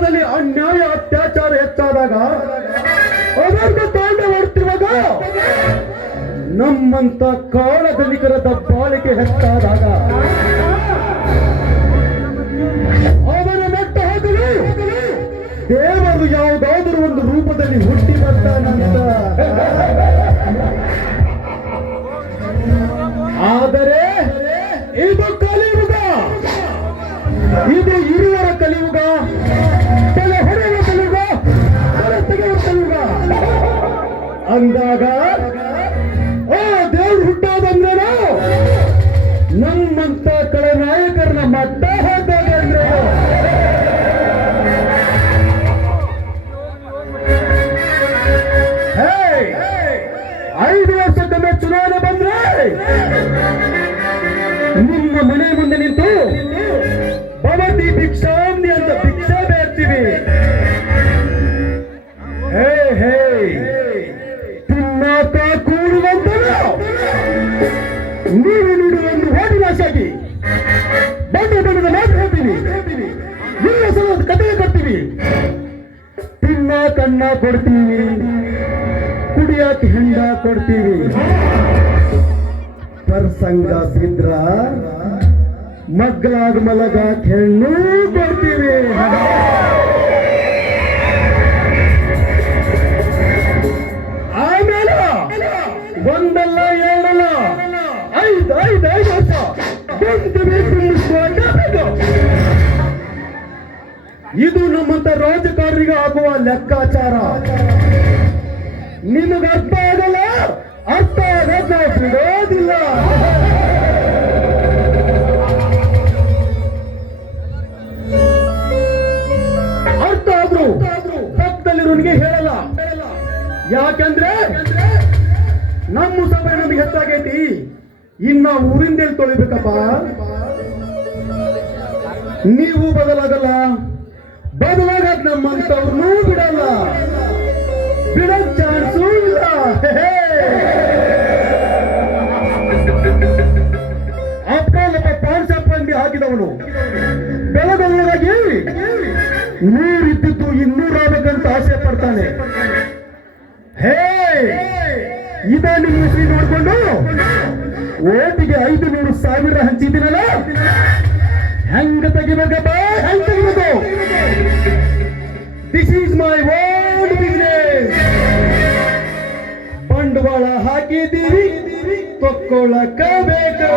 ಸಮಾಜದಲ್ಲಿ ಅನ್ಯಾಯ ಅತ್ಯಾಚಾರ ಹೆಚ್ಚಾದಾಗ ಅದನ್ನು ತಾಂಡವಾಡುತ್ತಿರುವಾಗ ನಮ್ಮಂತ ಕಾಳಧನಿಕರ ದಬ್ಬಾಳಿಕೆ ಹೆಚ್ಚಾದಾಗ ಅವನ ಮಟ್ಟ ಹಾಕಲು ದೇವರು ಯಾವುದಾದರೂ ಒಂದು ರೂಪದಲ್ಲಿ ಹುಟ್ಟಿ ಬರ್ತಾನಂತ. ಆದರೆ ಇದು ಕಲಿಯುಗ, ಇದು ಇರುವರ ಕಲಿಯುಗ, ತಲೆ ಹೊಡೆಯುವ ಕಲಿಯುಗ, ತಲೆ ತೆಗೆಯುವ ಕಲಿಯುಗ ಅಂದಾಗ ದೇವ್ರು ಹುಟ್ಟೋದಂದ್ರೇನು? ನಮ್ಮಂತ ನಾಯಕರನ್ನ ಮಟ್ಟ ಹಾಕಿದಾಗ ಅಂದ್ರೆ 5 ವರ್ಷಕ್ಕೊಮ್ಮೆ ಚುನಾವಣೆ ಬಂದ್ರೆ ನಿಮ್ಮ ಮನೆ ಮುಂದೆ ನಿಂತು ಭವತಿ ಭಿಕ್ಷಾಂದಿ ಅಂತ ಭಿಕ್ಷಾ ಬೇಡ್ತೀವಿ. ಹೇ ತಿನ್ನಾಕ ಕೂಡುವಂತ ನೀವು ನೀಡುವ ಒಂದು ಹೋಟೆಲಾಶಾಗಿ ಬಣ್ಣದ ಮಾತು ಹೇಳ್ತೀವಿ, ನಿಮ್ಮ ಸಲುವಾಗಿ ಕಥೆ ಕೊಡ್ತೀವಿ, ತಿನ್ನ ಕಣ್ಣ ಕೊಡ್ತೀವಿ, ಕುಡಿಯಾಕ ಹೆಂಡ ಕೊಡ್ತೀವಿ, ಪ್ರಸಂಗ ಬಿದ್ರ ಮಗ್ಲಾಗ ಮಲಗ ಹೆಣ್ಣು ಕೊಡ್ತೀವಿ. ಆಮೇಲೆ ಒಂದಲ್ಲ ಎರಡಲ್ಲ 5 ವರ್ಷ ಇದು ನಮ್ಮಂತ ರಾಜಕಾರಣಿಗೆ ಆಗುವ ಲೆಕ್ಕಾಚಾರ. ನಿಮಗೆ ಅರ್ಥ ಆಗಲ್ಲ, ಅರ್ಥ ಆಗದ ಬಿಡೋದಿಲ್ಲ. ಅರ್ಥ ಆದ್ರೂ ಪಕ್ಕದಲ್ಲಿರೋನಿಗೆ ಹೇಳಲ್ಲ. ಯಾಕಂದ್ರೆ ನಮ್ಮ ಸಭೆ ನಮಗೆ ಹೆಚ್ಚಾಗೈತಿ, ಇನ್ನ ಊರಿಂದೇಳಿ ತೊಳಿಬೇಕಪ್ಪ. ನೀವು ಬದಲಾಗಲ್ಲ, ಬದಲಾಗದ್ ನಮ್ಮಂತವ್ರನ್ನೂ ಬಿಡಲ್ಲ, ಬಿಡೋ ಚಾನ್ಸೂ ಇಲ್ಲ. ಅಪ್ಪಲ್ಲಪ್ಪ ಪಾನ್ಸಪ್ಪಂದಿ ಹಾಕಿದವನು ಬೆಳಗೊಳಗಾಗಿ ನೂರಿದ್ದು 200 ಆಗ್ಬೇಕಂತ ಆಸೆ ಪಡ್ತಾನೆ. ಇದ ನಿಮ್ಮ ಹೆಸರು ನೋಡ್ಕೊಂಡು ಓಟಿಗೆ 500,000 ಹಂಚಿದ್ದೀನಲ್ಲ, ಹೆಂಗ ತೆಗಿಬೇಕಪ್ಪ, ಹೆಂಗ ತೆಗಿಬೇಕು? This is my own business. ಬಂಡವಾಳ ಹಾಕಿದ್ದೀವಿ, ತಕ್ಕೊಳ್ಳಕ ಬೇಕು.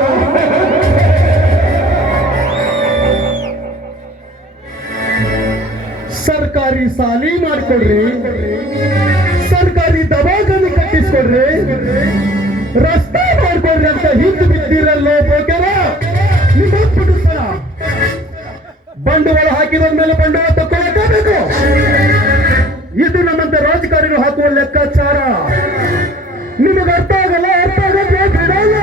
ಸರ್ಕಾರಿ ಸಾಲಿ ಮಾಡಿಕೊಡ್ರಿ, ಸರ್ಕಾರಿ ದವಾಖಾನೆ ಕಟ್ಟಿಸ್ಕೊಡ್ರಿ, ರಸ್ತೆ ಮಾಡ್ಕೊಡ್ರಿ ಅಂತ ಹಿಂದೆ ಬಿದ್ದಿರಲ್ಲೋ ಬೋಕರ. ಬಂಡವಾಳ ಹಾಕಿದ ಮೇಲೆ ಬಂಡವಾಳ ತಕ್ಕೊಳ್ಳಬೇಕು. ಇದು ನಮ್ಮಂತ ರಾಜಕಾರಣಿಗಳು ಹಾಕುವ ಲೆಕ್ಕಾಚಾರ. ನಿಮಗೆ ಅರ್ಥ ಆಗಲ್ಲ, ಅರ್ಥ ಆಗಲ್ಲ, ಬಿಡಲ್ಲ.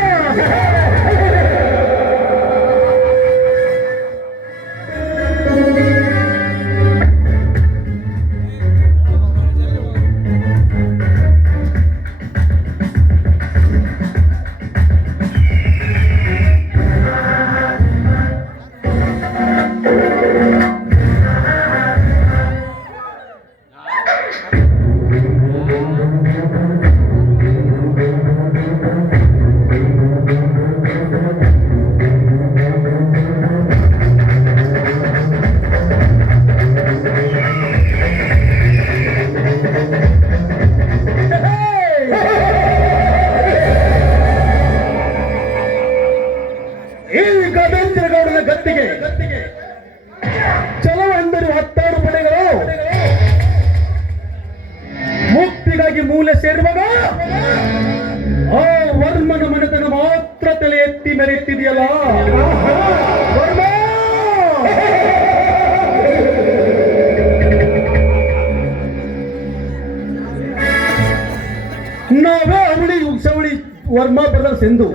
ಗತ್ತಿಗೆ ಚಲವಂದರು 16 ಪಡೆಗಳು ಮುಕ್ತಿಗಾಗಿ ಮೂಲೆ ಸೇರುವಾಗ ಆ ವರ್ಮನ ಮನೆತನ ಮಾತ್ರ ತಲೆ ಎತ್ತಿ ಮೆರೆಯುತ್ತಿದೆಯಲ್ಲ. ವರ್ಮ ನಾವೇ ಅವಳಿ ಸವಳಿ ವರ್ಮ ಬ್ರದರ್ಸ್ ಎಂದು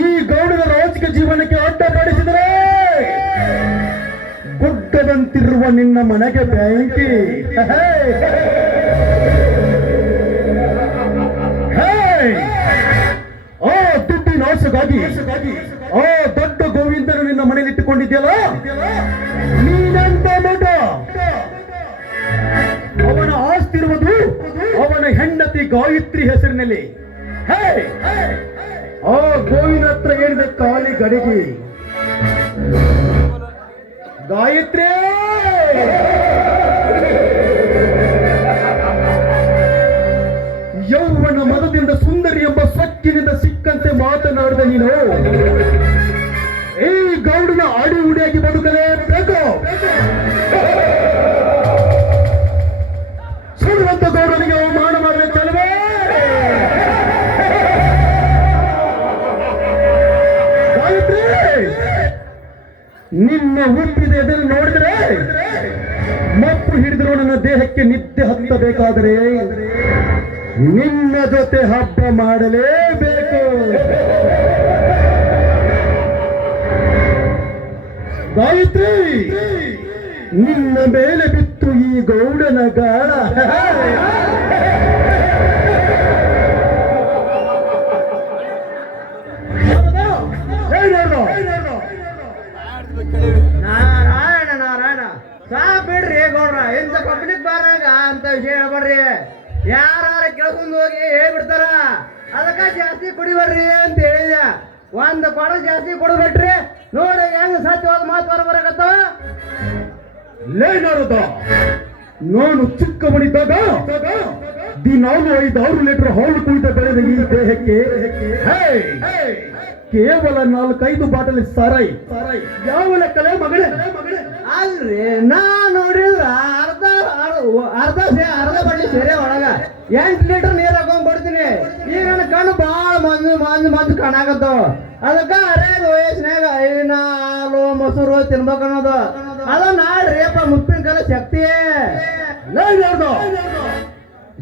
ಈ ಗೌಡರ ರಾಜಕೀಯ ಜೀವನಕ್ಕೆ ಅಡ್ಡಪಡಿಸಿದರೆ ಗುಡ್ಡದಂತಿರುವ ನಿನ್ನ ಮನೆಗೆ ಬೆಂಕಿ. ಆ ದುಡ್ಡಿನ ಆಸೆಗಾಗಿ ಆ ದೊಡ್ಡ ಗೋವಿಂದನ ನಿನ್ನ ಮನೆಯಲ್ಲಿ ಇಟ್ಟುಕೊಂಡಿದ್ಯಲ್ಲ, ನೀನಂತ ಮಠ ಅವನ ಹೆಂಡತಿ ಗಾಯತ್ರಿ ಹೆಸರಿನಲ್ಲಿ ಹೇ ಆ ಗೋವಿನ ಹತ್ರ ಹೇಳಿದ ಕಾಲಿ ಗಡಿಗೆ ಗಾಯತ್ರಿ ಯೌವನ ಮದದಿಂದ ಸುಂದರಿ ಎಂಬ ಸೊಕ್ಕಿನಿಂದ ಸಿಕ್ಕಂತೆ ಮಾತನಾಡಿದ ನೀನು ಈ ಗೌಡನ ಅಡಿ ಉಡಿಯಾಗಿ ಬದುಕಲೇಬೇಕು. ಸುಡುವಂತ ಗೌಡನಿಗೆ ಅವಮಾನ ಮಾಡಬೇಕಲ್ವೇ? ಗಾಯತ್ರಿ, ನಿನ್ನ ಹುಟ್ಟಿದ ಎದುರು ನೋಡಿದ್ರೆ ಮಪ್ಪು ಹಿಡಿದ್ರು ನನ್ನ ದೇಹಕ್ಕೆ ನಿದ್ದೆ ಹತ್ತಬೇಕಾದರೆ ನಿನ್ನ ಜೊತೆ ಹಬ್ಬ ಮಾಡಲೇಬೇಕು. ಗಾಯತ್ರಿ, ನಿನ್ನ ಮೇಲೆ ಬಿತ್ತು ಈ ಗೌಡನ ಗಾಳ. ನಾರಾಯಣ ನಾರಾಯಣ ಸಾ ಬಿಡ್ರಿ ಗೌಡ್ರ, ಇಂಥ ಪಬ್ಲಿಕ್ ಬಾರಾಗ ಅಂತ ವಿಷಯ ಹೇಳ್ಬೇಡ್ರಿ. ಯಾರ ಕೆಲ್ಸಂದ್ ಹೋಗಿ ಹೇಳ್ಬಿಡ್ತಾರ, ಅದಕ್ಕ ಜಾಸ್ತಿ ಕುಡಿಬೇಡ್ರಿ ಅಂತ ಹೇಳಿದ. ಒಂದ್ ಕೊಡ ಜಾಸ್ತಿ ಕುಡಿಬೇಡ್ರಿ, ನೋಡಿ ಹೆಂಗ ಸತ್ಯವಾದ ಮಾತು ಬರಬರಾಗತ್ತವ. ಲೇನಾರದ ನಾನು ಚಿಕ್ಕವನಿದ್ದಾಗ ದಿನಾಲು 5-6 ಲೀಟರ್ ಹಾಲು ಕುಡಿದ ಬೆಳೆದ ಈ ದೇಹಕ್ಕೆ ಕೇವಲ 4-5 ಬಾಟಲ್ ಸಾರಾಯಿ ಯಾವ ಲೆಕ್ಕಲೇ ಮಗಳೇ? ಅಲ್ರಿ, ನಾ ನೋಡಿದ್ರ ಅರ್ಧ ಬಡ್ಲಿ ಸೇರೆ ಒಳಗ 8 ಲೀಟರ್ ನೀರ್ ಹಾಕೊಂಡ್ ಕೊಡ್ತೀನಿ. ಈಗ ನನ್ನ ಕಣ್ಣು ಬಾಳ ಮಂಜು ಕಾಣಾಕತ್ತಾವ. ಅದಕ್ಕ ಅರೇದ ವಯಸ್ಸಿನಾಗ ಹಾಲು ಮೊಸರು ತಿನ್ಬೇಕು ಅನ್ನೋದು ಅದ ನಾಡ್ರಿಯಪ್ಪ ಮುಪ್ಪಿನ ಕಾಲ ಶಕ್ತಿಯೇ.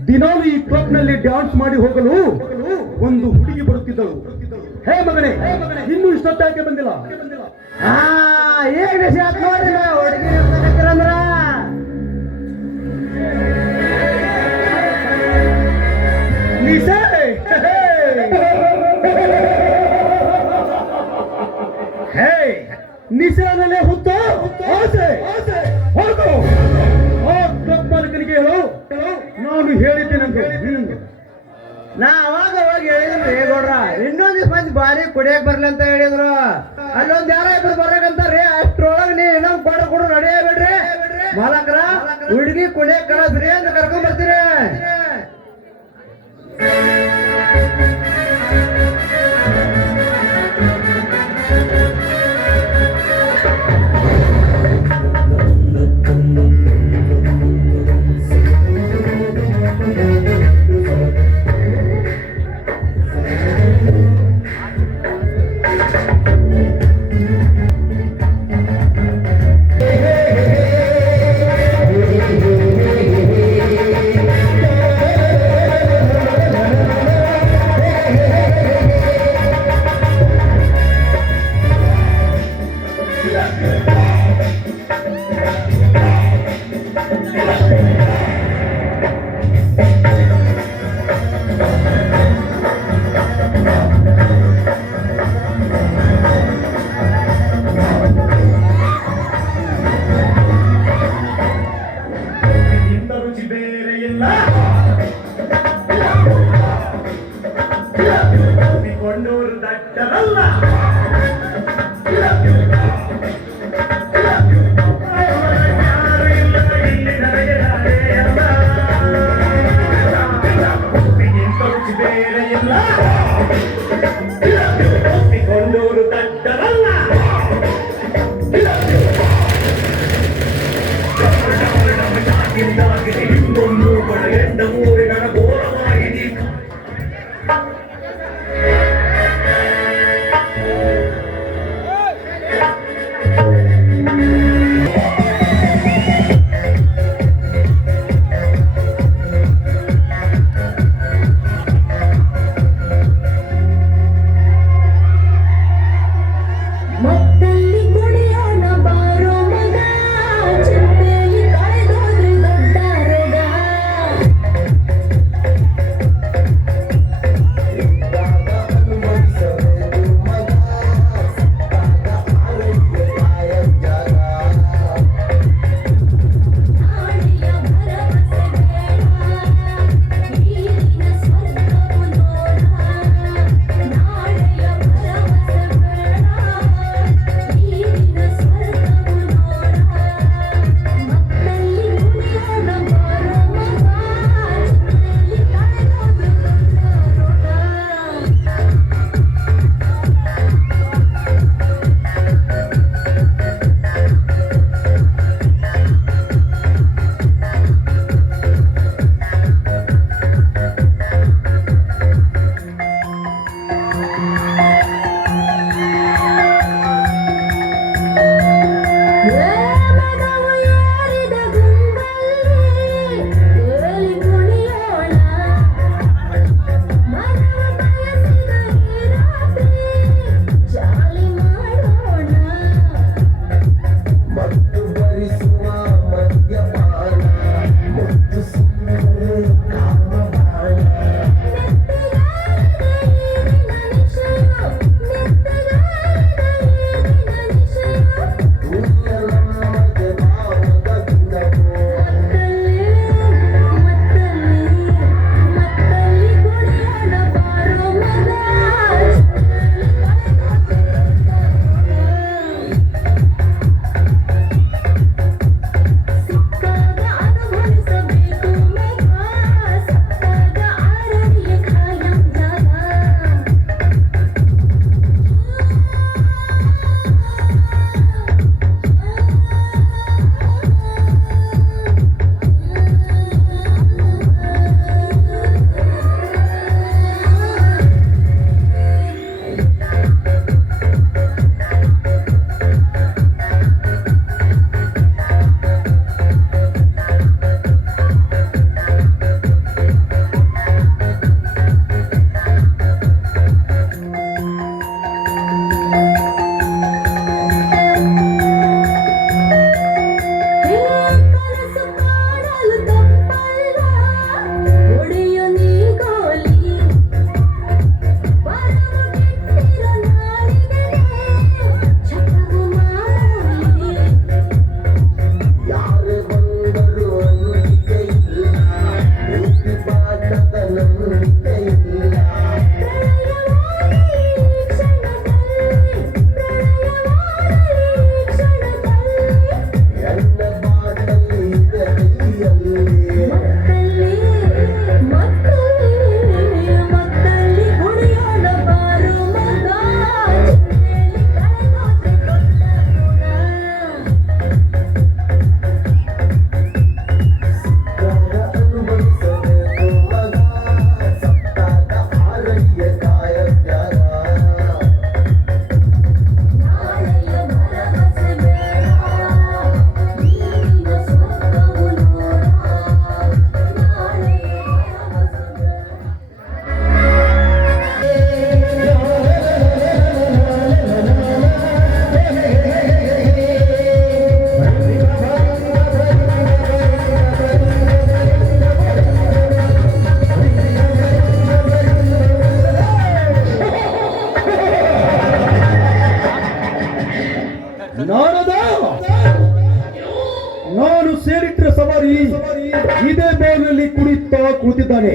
ದಿನಾಲು ಈ ಕ್ಲಬ್ ನಲ್ಲಿ ಡ್ಯಾನ್ಸ್ ಮಾಡಿ ಹೋಗಲು ಒಂದು ಹುಡುಗಿ ಬರುತ್ತಿದ್ದಳು. ಹೇ ಮಗನೇ, ಇನ್ನೂ ಇಷ್ಟೊತ್ತಾಕೆ ಬಂದಿಲ್ಲ? ಈಗ ನೋಡ್ರಿ ಹುಡುಗಿ ಅಂದ್ರ ನಿಶಾನಲ್ಲೇ ಹುತ್ತ ಹೋಗು. ಆ ಕ್ಲಬ್ ಮಾಲಕನಿಗೆ ಹೇಳು ನಾನು ಹೇಳಿದ್ದೇನೆ. ನಾ ಅವಾಗ ಹೋಗಿ ಹೇಳಿದ್ರಿ ಗೌಡ್ರ, ಇನ್ನೊಂದ್ ದಿವ್ಸ ಮಂದಿ ಬಾರಿ ಕುಡಿಯಕ್ ಬರ್ಲಿ ಅಂತ ಹೇಳಿದ್ರು. ಅಲ್ಲೊಂದ್ ಯಾರ ಇಬ್ರು ಬರ್ಬೇಕಂತಾರ್ರಿ, ಅಷ್ಟ್ರೊಳಗ ನೀ ಇನ್ನೊಂದ್ ಕೊಡು ನಡಿಯೇ ಬಿಡ್ರಿ ಮಾಲಕ್ರ, ಹುಡುಗಿ ಕುಡಿಯಕ್ ಕಳಸ್ರಿ ಅಂತ ಕರ್ಕೊಂಡ್ ಬರ್ತೀರಿ. ಕೊಂಡೂರು ದಟ್ಟರಲ್ಲ ನಾರದ ನಾನು ಸೇರಿಟ್ರ ಸವಾರಿ ಇದೇ ಬೋನಲ್ಲಿ ಕುಳಿತಾ ಕೂತಿದ್ದಾನೆ.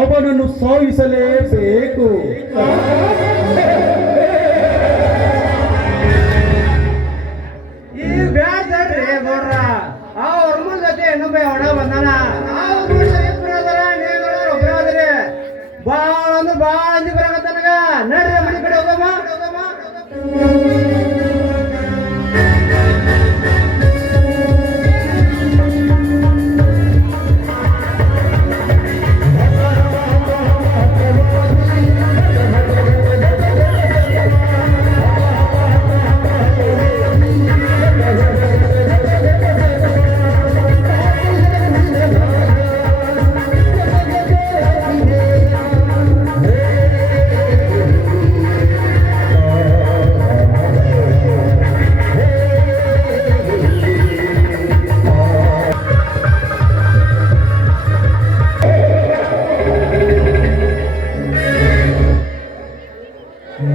ಅವನನ್ನು ಸಾಯಿಸಲೇಬೇಕು. ಈ ಬ್ಯಾಡ್ರಿ ಗೌಡ್ರ ಅವ್ರ ಮುಂದ ಜೊತೆ ಇನ್ನೊಬ್ಬ ಹೊಡ ಬಂದಾನ. ಬಾಳ ಅಂದ್ರೆ ಬಾಳ ಅಂಜಿ ಬರಾಕತ್ತ ನನಗ. ನಡ್ರಿ ಮನೆ ಕಡೆ ಹೋಗಮ್ಮ.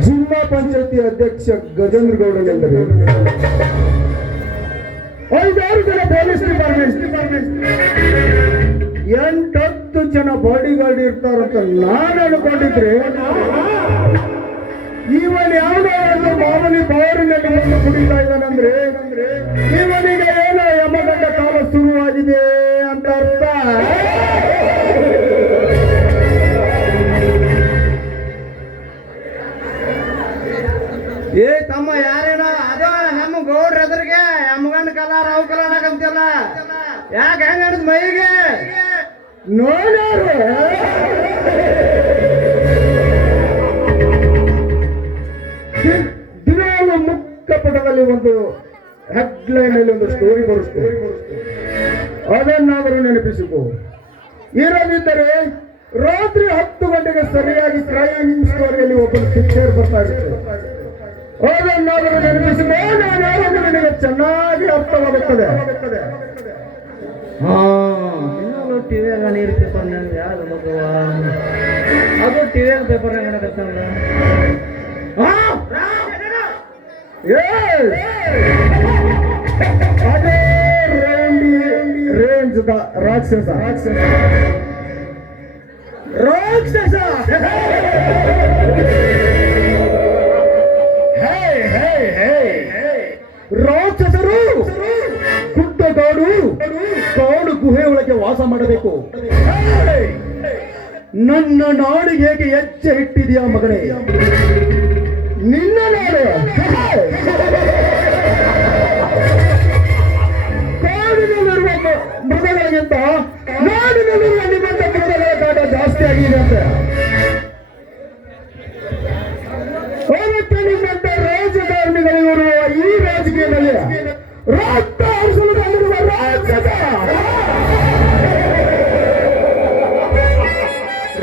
ಜಿಲ್ಲಾ ಪಂಚಾಯತಿ ಅಧ್ಯಕ್ಷ ಗಜೇಂದ್ರ ಗೌಡನೆಂದರೆ 5-6 ಜನ ಪೊಲೀಸ್ ಡಿಪಾರ್ಟ್ಮೆಂಟ್ 8-10 ಜನ ಬಾಡಿ ಗಾರ್ಡ್ ಇರ್ತಾರಂತ ನಾನು ಅನ್ಕೊಂಡಿದ್ರೆ ಇವನ್ ಯಾವುದೋ ಒಂದು ಮಾಮೂಲಿ ಪವರಿನಲ್ಲಿ ಬಂದು ಕುಡಿತಾ ಇದ್ದಾನಂದ್ರೆ ಇವನಿಗೆ ಏನೋ ಯಮಗಂಡ ಕಾಲ ಶುರುವಾಗಿದೆ ಅಂತ ಅರ್ಥ. ಏ ತಮ್ಮ ಯಾರೇನ ಅದ ನಮ್ಮ ಗೌಡ್ರ ಎದುರಿಗೆ ಯಮಗಂಡ ಕಲ ರಾವ್ ಕಲ ಅನ್ನಕಂತಿಯಲ್ಲ, ಯಾಕೆ ಹೆಂಗ ಹಿಡಿದ್ ಮೈಗೆ ನೋಡಾರು ದಿನಾಲು ಮುಖ್ಯ ಪಟದಲ್ಲಿ ಒಂದು ಹೆಡ್ಲೈನ್ ಅಲ್ಲಿ ಒಂದು ಸ್ಟೋರಿ ಬರುತ್ತೆ. ಅದನ್ನಾದರೂ ನೆನಪಿಸಿಕೊ. ಇರದಿದ್ದರೆ ರಾತ್ರಿ 10 ಗಂಟೆಗೆ ಸರಿಯಾಗಿ ಕ್ರೈಮ್ ಸ್ಟೋರಿಯಲ್ಲಿ ಒಬ್ಬರು ಪಿಕ್ಚರ್ ಬರ್ತಾ ಇರುತ್ತೆ. ಅದನ್ನಾದರೂ ನೆನಪಿಸಿಕೊ. ನಾನು ಯಾವಾಗ ನಿನಗೆ ಚೆನ್ನಾಗಿ ಅರ್ಥವಾಗುತ್ತದೆ. ಟಿವಿಯಾಗ ನೀರು ಪೇಪರ್ ಯಾರು ಮಗುವ ಅದು ಟಿವಿಯಾಗ ಪೇಪರ್ ಅದೇ ರೇಂಜ್ ರಾಕ್ಷಸ ರಾಕ್ಷಸ ರಾಕ್ಷಸರು ಗುಡ್ಡಗಾಡು ಕಾಡು ಗುಹೆ ಒಳಗೆ ವಾಸ ಮಾಡಬೇಕು. ನನ್ನ ನಾಡಿಗೆ ಹೇಗೆ ಹೆಜ್ಜೆ ಇಟ್ಟಿದೆಯಾ ಮಗನೇ? ನಿನ್ನ ನಾಡು ಕಾಡಿನಲ್ಲಿರುವ ಮೃಗಗಳಿಗಿಂತ ನಾಡಿನಲ್ಲಿರುವ ನಿಮ್ಮಂತ ಮೃಗಗಳ ಕಾಟ ಜಾಸ್ತಿ ಆಗಿದೆ ಅಂತ. ಅದಕ್ಕೆ ನಿಮ್ಮಂತ ರಾಜಕಾರಣಿಗಳಿರುವ ಈ ರಾಜಕೀಯದಲ್ಲಿ ರಕ್ತ ಹರಿಸಲು ಬಂದಿರುವ ರಾಕ್ಷಸ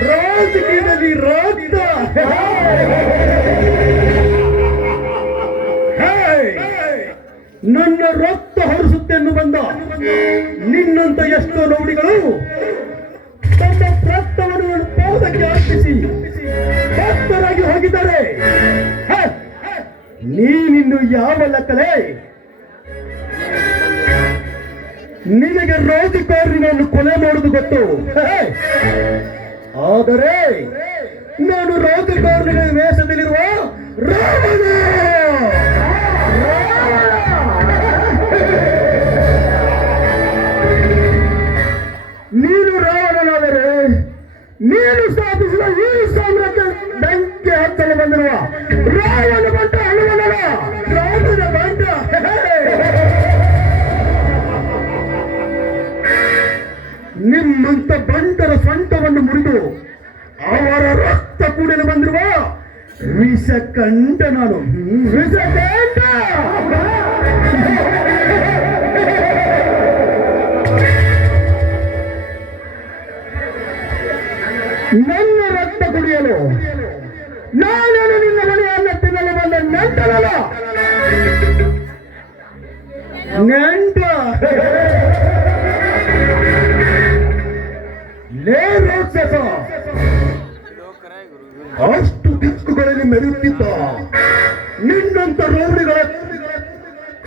ರಾಜಕೀಯದಲ್ಲಿ ರಕ್ತ ನನ್ನ ರಕ್ತ ಹರಿಸುತ್ತೆನ್ನು ಬಂದ ನಿನ್ನಂತ ಎಷ್ಟೋ ರೌಡಿಗಳು ತಮ್ಮ ರಕ್ತವನ್ನು ಪಾದಕ್ಕೆ ಅರ್ಪಿಸಿ ಭಕ್ತರಾಗಿ ಹೋಗಿದ್ದಾರೆ. ನೀನಿನ್ನು ಯಾವ ಲೆಕ್ಕಲೇ? ನಿನಗೆ ರಾಜಕಾರಣಿಗಳನ್ನು ಕೊಲೆ ಮಾಡುವುದು ಗೊತ್ತು. ಆದರೆ ನಾನು ರಾಜಕಾರಣಿಗಳ ವೇಷದಲ್ಲಿರುವ ರಾವಣ. ನೀನು ರಾವಣನಾದರೆ ನೀನು ಸ್ಥಾಪಿಸಿದ ಈ ಸಾಮ್ರಾಜ್ಯ ಬೆಂಕಿ ಹಚ್ಚಲು ಬಂದಿರುವ ರಾವಣ ಬಂಟ ಹನುಮನವ ರಾವಣ ಬಂಟ. ನಿಮ್ಮಂತ ಬಂಟರ ಸೊಂಟವನ್ನು ಮುರಿದು ಅವರ ರಕ್ತ ಕೂಡಲು ಬಂದಿರುವ ವಿಷಕಂಠ ನಾನು. ವಿಷಕಂಠ ನನ್ನ ರಕ್ತ ಕುಡಿಯಲು ನಾನು ನಿನ್ನ ಮನೆಯನ್ನ ತಿನ್ನಲು ಬಂದ ನೆಂಟನಲ್ಲ. ನೆಂಟ ಲೇ ರಾಕ್ಷಸ, ಅಷ್ಟು ದಿಕ್ಕುಗಳಲ್ಲಿ ಮೆರೆಯುತ್ತಿದ್ದ ನಿನ್ನಂತ ರೌಡಿಗಳ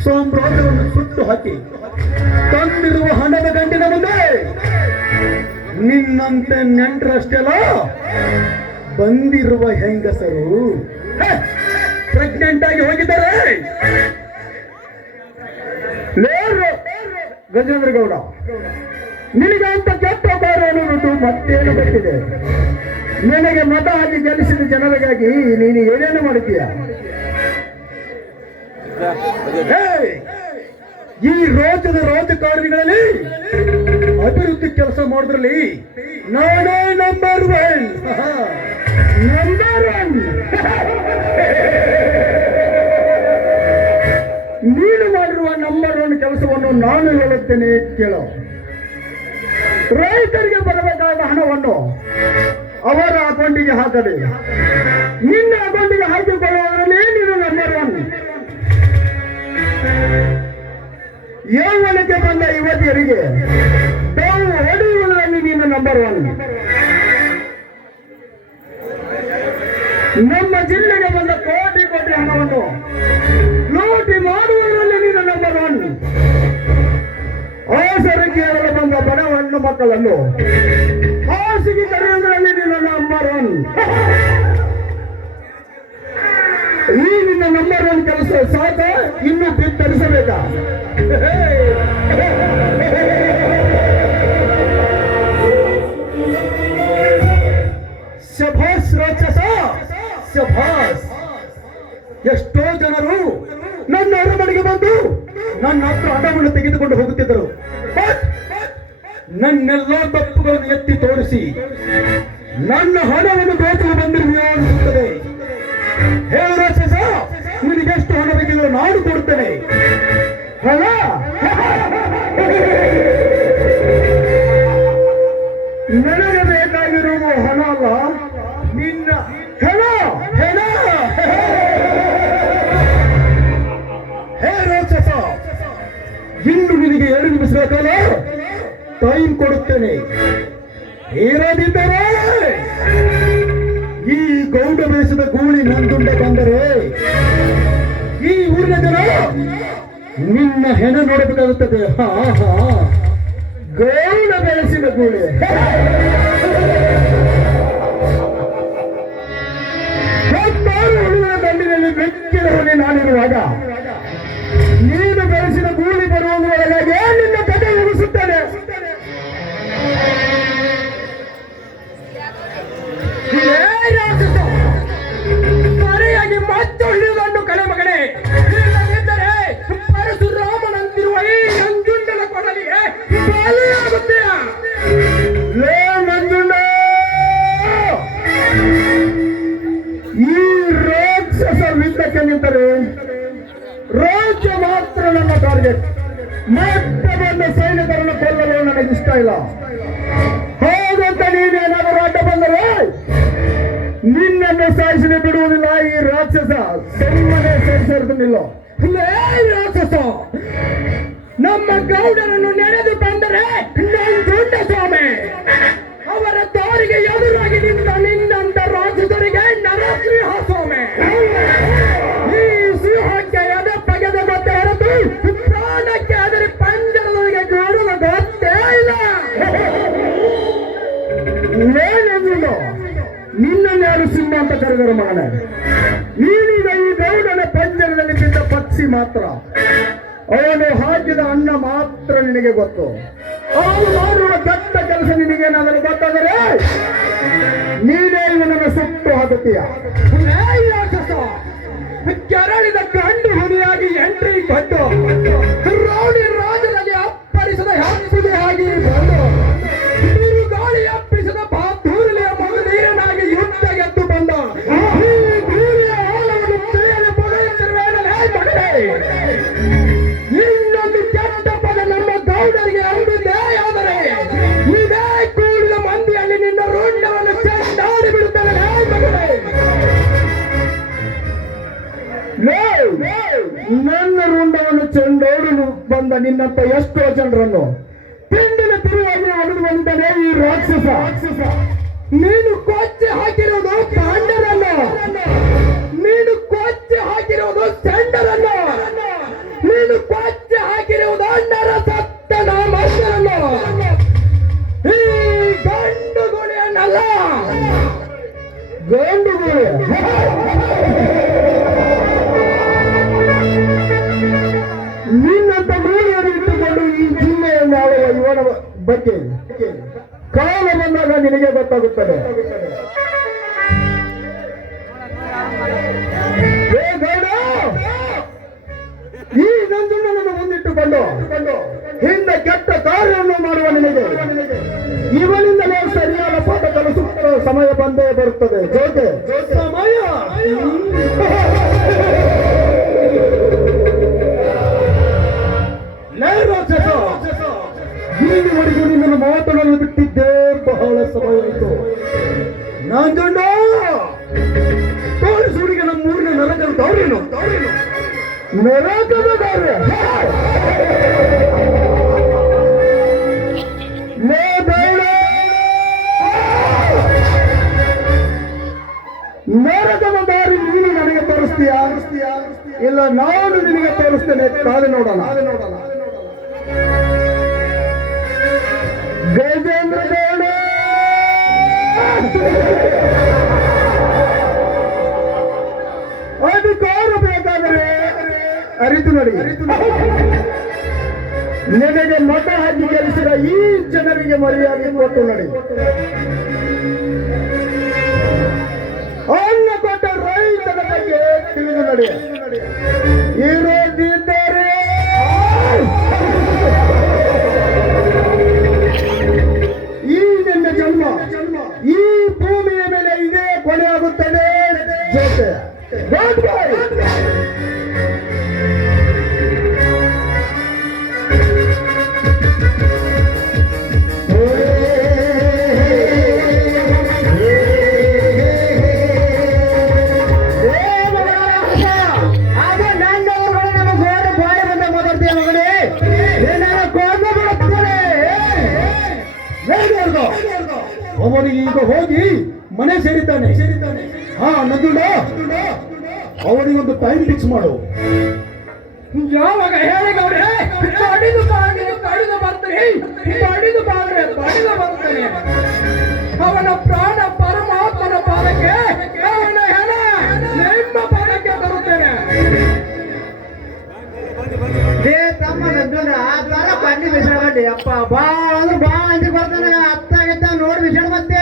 ಸಾಮ್ರಾಜ್ಯವನ್ನು ಸುಟ್ಟು ಹಾಕಿ ತಂದಿರುವ ಹಣದ ಗಂಟಿನ ಮುಂದೆ ನಿನ್ನಂತೆ ನೆಂಟರಷ್ಟೇ ಅಲ್ಲ ಬಂದಿರುವ ಹೆಂಗಸರು ಪ್ರೆಗ್ನೆಂಟ್ ಆಗಿ ಹೋಗಿದ್ದಾರೆ. ಗಜೇಂದ್ರ ಗೌಡ, ನಿನಗೆ ಅಂತ ಕೆಟ್ಟ ಬಾರು ಅನ್ನೋದು ಮತ್ತೇನು ಗೊತ್ತಿದೆ? ನಿನಗೆ ಮತ ಹಾಕಿ ಗೆಲ್ಲಿಸಿದ ಜನರಿಗಾಗಿ ನೀನು ಏನೇನು ಮಾಡಿದ್ದೀಯ? ಈ ರಾಜ್ಯದ ರಾಜಕಾರಣಿಗಳಲ್ಲಿ ಅಭಿವೃದ್ಧಿ ಕೆಲಸ ಮಾಡೋದ್ರಲ್ಲಿ ನಾನೇ ನಂಬರ್ ಒನ್. ನೀನು ಮಾಡಿರುವ ನಂಬರ್ ಒನ್ ಕೆಲಸವನ್ನು ನಾನು ಹೇಳುತ್ತೇನೆ, ಕೇಳೋ. ರೈತರಿಗೆ ಬರಬೇಕಾದ ಹಣವನ್ನು ಅವರ ಅಕೌಂಟಿಗೆ ಹಾಕದೆ ನಿನ್ನ ಅಕೌಂಟಿಗೆ ಹಾಕಿಕೊಳ್ಳುವುದರಲ್ಲಿ ನೀನು ನಂಬರ್ ಒನ್. ಯೌವನಕ್ಕೆ ಬಂದ ಯುವತಿಯರಿಗೆ ತಾವು ಹೊಡೆಯುವುದರಲ್ಲಿ ನೀನು ನಂಬರ್ ಒನ್. ನಮ್ಮ ಜಿಲ್ಲೆಗೆ ಬಂದ ಕೋಟಿ ಕೋಟಿ ಹಣವನ್ನು ಲೂಟಿ ಮಾಡುವುದರಲ್ಲಿ ನೀನು ನಂಬರ್ ಒನ್. ಆಸರಿಕೆಯಲ್ಲಿ ಬಂದ ಬಡ ಹೆಣ್ಣು ಮಕ್ಕಳನ್ನು ಹಾಸಿಗೆ ಕರೆಯುವುದರಲ್ಲಿ ನೀನು ನಂಬರ್ ಒನ್. ಈ ನಿನ್ನ ನಂಬರ್ ಒನ್ ಕೆಲಸ ಸಾಕ, ಇನ್ನು ಬಿತ್ತರಿಸಬೇಕಾ? ಶಭಾಸ್ ರಾಕ್ಷಸ, ಶಭಾಸ್. ಎಷ್ಟೋ ಜನರು ನನ್ನ ಅರಮನೆಗೆ ಬಂದು ನನ್ನ ಹತ್ರ ಹಣವನ್ನು ತೆಗೆದುಕೊಂಡು ಹೋಗುತ್ತಿದ್ದರು. ನನ್ನೆಲ್ಲ ತಪ್ಪುಗಳನ್ನು ಎತ್ತಿ ತೋರಿಸಿ ನನ್ನ ಹಣವನ್ನು ದೋಚಲು ಬಂದಿರುವೆಯೋ ಅನಿಸುತ್ತದೆ. ಹೇ ರಾಕ್ಷಸ, ನಿನಗೆಷ್ಟು ಹಣ ಬೇಕಿದ್ರು ನಾನು ಕೊಡುತ್ತೇನೆ. ಹಣ ನನಗೆ ಬೇಕಾಗಿರುವುದು ಹಣ ಅಲ್ಲ, ನಿನ್ನ ಹೆಣ. ಹೆಣ. ಹೇ ರಾಕ್ಷಸ, ಇನ್ನು ನಿನಗೆ 2 ನಿಮಿಷಗಳ ಕಾಲ ಟೈಮ್ ಕೊಡುತ್ತೇನೆ. ಇರದಿದ್ದರೆ ಈ ಗೌಡ ಬೇಸದ ಗೂಳಿ ನಂದುಂಡ ಬಂದರೆ ಈ ಊರಿನ ಜನ ನಿನ್ನ ಹೆಣ ನೋಡಬೇಕಾಗುತ್ತದೆ. ಗೌಡ ಬೆಳೆಸಿದ ಗೂಳಿ. ಉಳಿದ ದಂಡಿನಲ್ಲಿ ಬೆಕ್ಕಿನ ಹೊಣೆ ನಾನಿರುವಾಗ ನೀನು ಬೆಳೆಸಿದ ಗೂಳಿ ಬರುವುದರೊಳಗಾಗಿ ನಿನ್ನ ಕತೆ ಮುಗಿಸುತ್ತಾನೆ. ಸರಿಯಾಗಿ ಮತ್ತೆ ಉಳಿಯುವುದನ್ನು ಕಳೆ ಮಗನೇ. ಇಲ್ಲದಿದ್ದರೆ ಪರಶುರಾಮನಂತಿರುವ ಈ ನಂಜುಂಡನ ಕೊಡಲಿಗೆ ಬಲಿಯಾಗುತ್ತೀಯ. ಲೇ ನಂಜುಂಡ, ಈ ರಾಕ್ಷಸ ಯುದ್ಧಕ್ಕೆ ನಿಂತರೆ ರಾಜ್ಯ ಮಾತ್ರ ನನ್ನ ಟಾರ್ಗೆಟ್. ಮತ್ತೆ ಬಂದ ಸೈನಿಕರನ್ನು ಕೊಲ್ಲಲು ನನಗೆ ಇಷ್ಟ ಇಲ್ಲ. ಹಾಗಂತ ನೀನೇನಾದರೂ ಅಡ್ಡ ಬಂದರೆ ನಿನ್ನನ್ನು ಸಾಯಿಸಲು ಬಿಡುವುದಿಲ್ಲ. ಈ ರಾಕ್ಷಸ ಸುಮ್ಮನೆ ಸೇರಿಸಿರ್ತಿಲ್ಲ. ರಾಕ್ಷಸ ನಮ್ಮ ಗೌಡರನ್ನು ನೆನೆದು ಬಂದರೆ ನಂಜುಂಡ ಸ್ವಾಮಿ ಅವರ ದಾರಿಗೆ ಎದುರಾಗಿ ನಿಂತ ನಿನ್ನಂತ ರಾಕ್ಷಸರಿಗೆ ನರಸಿಂಹ ಸ್ವಾಮಿ. ಈ ಸಿಂಹಕ್ಕೆ ಎದೆ ಪಗೆದ ಮತ್ತೆ ಹೊರತು ಪ್ರಾಣಕ್ಕೆ ಅದರ ಪಂಜರದೊಳಗೆ ಕಾಣುವ ಗೊತ್ತೇ ಇಲ್ಲ. ನಿನ್ನನ್ನು ಯಾರು ಸಿಂಹ ಅಂತ ಕರೆದರು ಮಗನೇ? ನೀನೀಗ ಈ ಗೌಡನ ಪಂಜರದಲ್ಲಿ ಬಿದ್ದ ಪಕ್ಷಿ ಮಾತ್ರ. ಅವನು ಹಾಕಿದ ಅನ್ನ ಮಾತ್ರ ನಿನಗೆ ಗೊತ್ತು. ಅವನು ಮಾಡುವ ಕೆಟ್ಟ ಕೆಲಸ ನಿನಗೇನಾದರೂ ಗೊತ್ತಾದರೆ ನೀನೇ ಇವನನ್ನು ಸುಟ್ಟು ಹಾಕುತ್ತೀಯ. ಕೆರಳಿದ ಗಂಡು ಹುಲಿಯಾಗಿ ಎಂಟ್ರಿ ಕೊಟ್ಟು ರೌಡಿ ರಾಜನಿಗೆ ಅಪ್ಪಳಿಸದ ಹಪ್ಪಿಗೆ ಆಗಿ ಬಂದು ಗಾಳಿ ಅಪ್ಪಿಸದ ಬಾತೂರಿಯ ಮಗನೀರನಾಗಿ ಯುದ್ಧ ಗೆದ್ದು ಬಂದ ಈ ಭೂಮಿಯ ಹಾಲವನ್ನು ತಿಳಿಯಲು ಬಗೆಯುತ್ತಿರುವೇನಲೇ ಮಗನೇ. ಇನ್ನೊಂದು ಕೆಟ್ಟ ಪದ ನಮ್ಮ ಗೌಡರಿಗೆ ಅಂದಿದ್ದೇ ಆದರೆ ಇದೇ ಕೂಡಿದ ಮಂದಿಯಲ್ಲಿ ನಿನ್ನ ರುಂಡವನ್ನು ಚೆಂಡಾಡಿ ಬಿಡುತ್ತೇನೆ ಮಗನೇ. ನನ್ನ ರುಂಡವನ್ನು ಚೆಂಡೋಡಲು ಬಂದ ನಿನ್ನಂತ ಎಷ್ಟೋ ಜನರನ್ನು ತಿಂಡಿನ ತಿರುವಾಗಿ ಹೊಡೆದು ಬಂದಿದ್ದಾನೆ ಈ ರಾಕ್ಷಸ. ನೀನು ಕೊಚ್ಚೆ ಹಾಕಿರೋದು ಪಾಂಡರಲ್ಲ, ನೀನು ಕೊಚ್ಚೆ ಹಾಕಿರೋದು ಚಂಡರಲ್ಲ, ನೀನು ಕೊಚ್ಚೆ ಹಾಕಿರುವುದು ಅಣ್ಣರ ಸತ್ತನ ಮಕ್ಕಳಲ್ಲ, ಈ ಗಂಡು ಗುಳಿಯನ್ನಲ್ಲ. ಗಂಡು ಗುಳಿ ನಿನ್ನಂತ ಮೂಲೆಯನ್ನು ಇಟ್ಟುಕೊಂಡು ಈ ಜಿಲ್ಲೆಯನ್ನು ಆಳುವ ಇವನ ಬಗ್ಗೆ ಕಾಲ ಬಂದಾಗ ನಿನಗೆ ಗೊತ್ತಾಗುತ್ತದೆ. ಏ ಗೌಡ, ಈ ನಂಜುಂಡನನ್ನು ಮುಂದಿಟ್ಟುಕೊಂಡು ಹಿಂದೆ ಕೆಟ್ಟ ಕಾರ್ಯವನ್ನು ಮಾಡುವ ನಿನಗೆ ಇವನಿಂದಲೇ ಸರಿಯಾದ ಪಾಠ ಕಲಿಸುವ ಸಮಯ ಬಂದೇ ಬರುತ್ತದೆ. ಜೋಕೆ ಸಮಯ ಈವರೆಗೂ ನಿನ್ನನ್ನು ಮಾತನಾಡಲು ಬಿಟ್ಟಿದ್ದೇ ಬಹಳ ಸಮಯ ಆಯಿತು. ನಂಜುಂಡ, ತೋರಿಸುಡಿಗೆ ನಮ್ಮ ಊರಿನ ನರಕದ ದಾರಿನು ನರಕದ ದಾರಿ ನರಕದ ದಾರಿ ನೀನು ನನಗೆ ತೋರಿಸ್ತೀಯಾ ಇಲ್ಲ ನಾನು ನಿನಗೆ ತೋರಿಸ್ತೇನೆ? ಕಾದು ನೋಡೋಣ. ಗಜೇಂದ್ರ ಗೌಡ, ಅಧಿಕಾರ ಬೇಕಾದರೆ ಅರಿತು ನೋಡಿ. ನಿನಗೆ ಮತ ಹಾಕಿ ಗೆಲ್ಲಿಸಿದ ಈ ಜನರಿಗೆ ಮರ್ಯಾದೆ ಕೊಟ್ಟು ನೋಡಿ. ಅನ್ನ ಕೊಟ್ಟ ರೈತರ ಬಗ್ಗೆ ತಿಳಿದು ನೋಡಿ. ಇರೋದಿದ್ದರೆ ಈ ನಿನ್ನ ಜನ್ಮ ಈ ಭೂಮಿಯ ಮೇಲೆ ಇದೇ ಕೊನೆಯಾಗುತ್ತದೆ. ಜೊತೆ ಅವನಿಗೆ ಈಗ ಹೋಗಿ ಮನೆ ಸೇರಿದ್ದಾನೆ. ಹಾ ನಂಜುಂಡ, ಅವನಿಗೊಂದು ಟೈಮ್ ಫಿಕ್ಸ್ ಮಾಡು. ಯಾವಾಗ ಹೇಳಿ ಗೌಡ್ರೆ, ಪಡಿದು ಬಾಗ್ರೆ ಪಡಿದು ಬರ್ತಾನೆ, ಪಡಿದು ಬಾಗ್ರೆ ಪಡಿದು ಬರ್ತಾನೆ. ಅವನ ಪ್ರಾಣ ಪರಮಾತ್ಮನ ಪಾದಕ್ಕೆ, ಅವನ ಹೆಣ ನಿಮ್ಮ ಪಾದಕ್ಕೆ ಬರುತ್ತೇನೆ. ತಮ್ಮ ನಂಜುಂಡ ಆ ದ್ವಾರ ಬಂಡಿ ಬಿಸಾಡ ಬಂಡಿ ಅಪ್ಪ ಬಾ ಅಂದ್ರೆ ಬಾ ಅಂತ ಬರ್ತಾನೆ. ಅತ್ತಾಗಿತ್ತ ನೋಡಿ ಬಿಸಾಡ ಮತ್ತೆ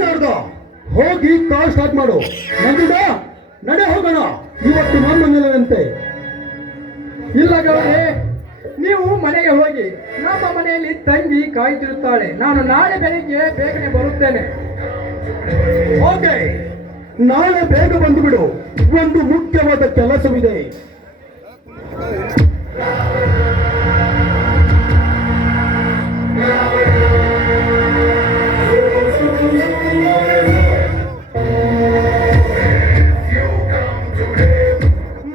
ನೋಡ್ದು ಹೋಗಿ ಕಾಲ್ ಸ್ಟಾರ್ಟ್ ಮಾಡು. ನಂಜುಂಡ, ನಡೆ ಹೋಗೋಣ. ಇವತ್ತು ನಮ್ಮ ಮನೆಯಂತೆ. ಇಲ್ಲ ಗೌರಿ, ನೀವು ಮನೆಗೆ ಹೋಗಿ. ನಮ್ಮ ಮನೆಯಲ್ಲಿ ತಂಗಿ ಕಾಯ್ತಿರುತ್ತಾಳೆ. ನಾನು ನಾಳೆ ಬೆಳಿಗ್ಗೆ ಬೇಗನೆ ಬರುತ್ತೇನೆ. ಓಕೆ, ನಾಳೆ ಬೇಗ ಬಂದು ಬಿಡು. ಒಂದು ಮುಖ್ಯವಾದ ಕೆಲಸವಿದೆ.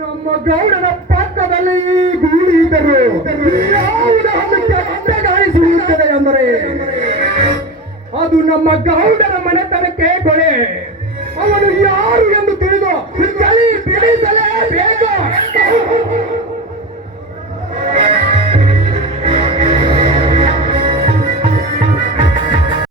ನಮ್ಮ ಗೌಡನ ಪಕ್ಕದಲ್ಲಿ ಗೂಳಿ ಇದ್ದರು. ಯಾವುದೇ ಒಂದು ಕೆಟ್ಟ ಗಾಳಿ ಸುರಿಯುತ್ತದೆ ಅಂದರೆ ಅದು ನಮ್ಮ ಗೌಡನ ಮನೆತನಕ್ಕೆ ಕೊಳೆ. ಅವನು ಯಾರು ಎಂದು